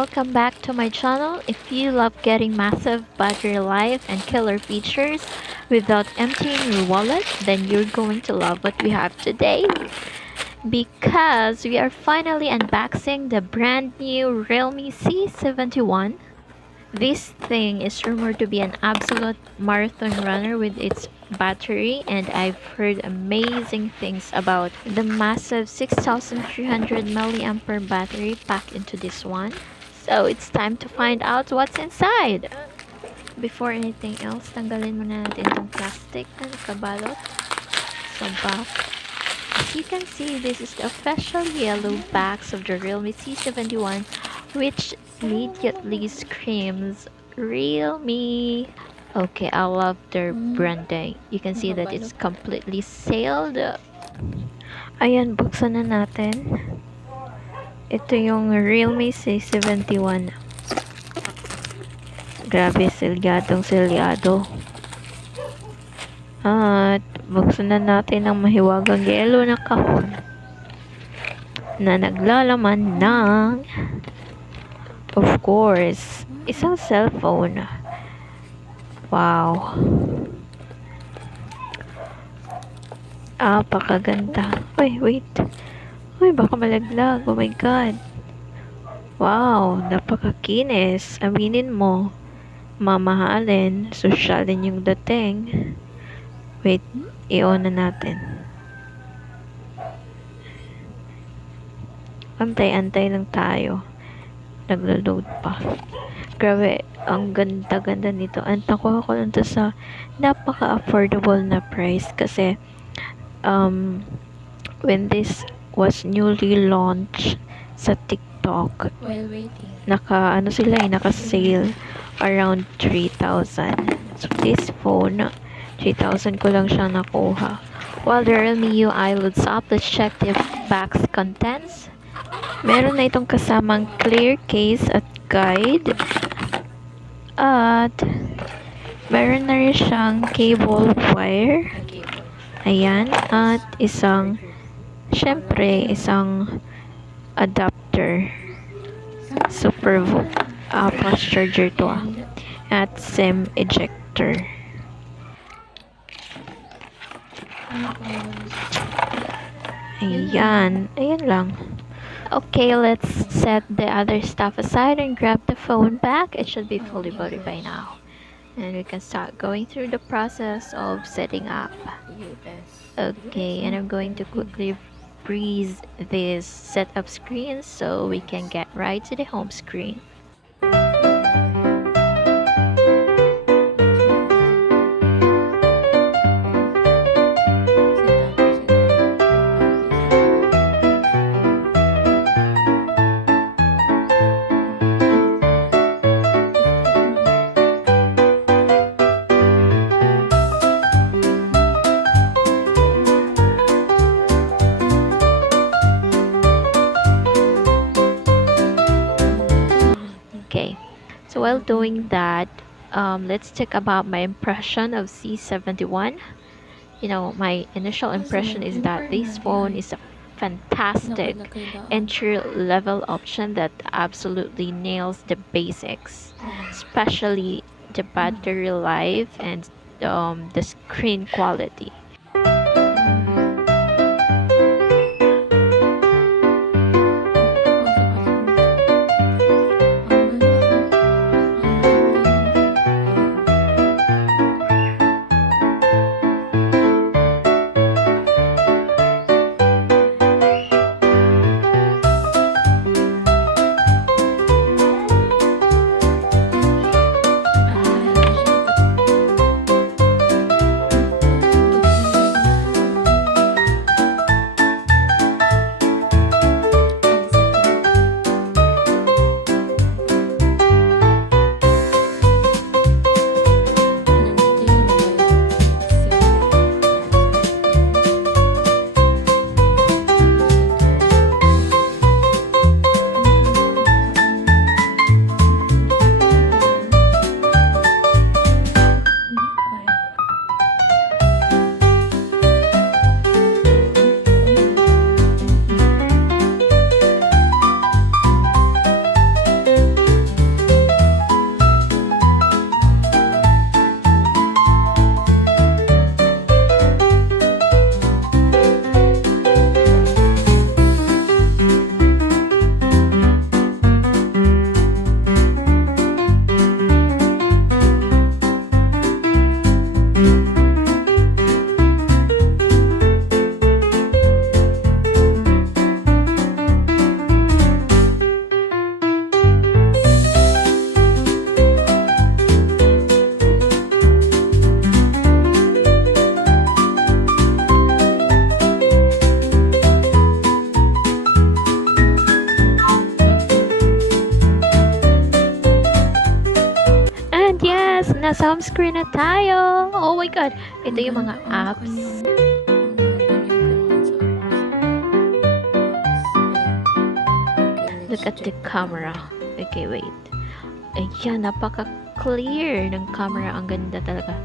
welcome back to my channel. If you love getting massive battery life and killer features without emptying your wallet, then you're going to love what we have today. Because we are finally unboxing the brand new Realme C71. This thing is rumored to be an absolute marathon runner with its battery, and I've heard amazing things about the massive 6300 mAh battery packed into this one. So it's time to find out what's inside. Before anything else, tanggalin muna natin itong plastic na nakabalot sa box. As you can see, this is the official yellow box of the Realme C71, which immediately screams Realme. Okay, I love their branding. You can see that it's completely sealed. Ayan, buksan na natin. Ito yung Realme C71. Grabe, selyadong-selyado. At buksan na natin ang mahiwagang yellow na kahon na naglalaman ng, of course, isang cellphone. Wow. Pakaganda. Uy, wait. Uy, baka malaglag. Oh my God. Wow, napakakinis. Aminin mo. Mamahalin. Sosyalin yung dating. Wait, i-on na natin. Antay-antay lang tayo. Naglo-load pa. Grabe, ang ganda-ganda nito. Ang nakuha ko lang to sa napaka-affordable na price kasi when this was newly launched sa TikTok, While waiting. naka-sale around 3,000. So this phone, 3,000 ko lang siya nakuha. While the Realme UI loads up, let's check the box contents. Meron na itong kasamang clear case at guide. At meron na rin siyang cable wire. Ayan. At syempre, isang adapter. Super fast charger to. At SIM ejector. Ayan. Ayan lang. Okay, let's set the other stuff aside and grab the phone back. It should be fully booted by now. And we can start going through the process of setting up. Okay, and I'm going to quickly freeze this setup screen so we can get right to the home screen. Okay, so while doing that, let's talk about my impression of C71. You know, my initial impression is that this phone is a fantastic entry-level option that absolutely nails the basics, especially the battery life and the screen quality. home screen na tayo. Oh my God. Ito yung mga apps. Look at the camera. Okay, wait. Ayan, napaka-clear ng camera. Ang ganda talaga.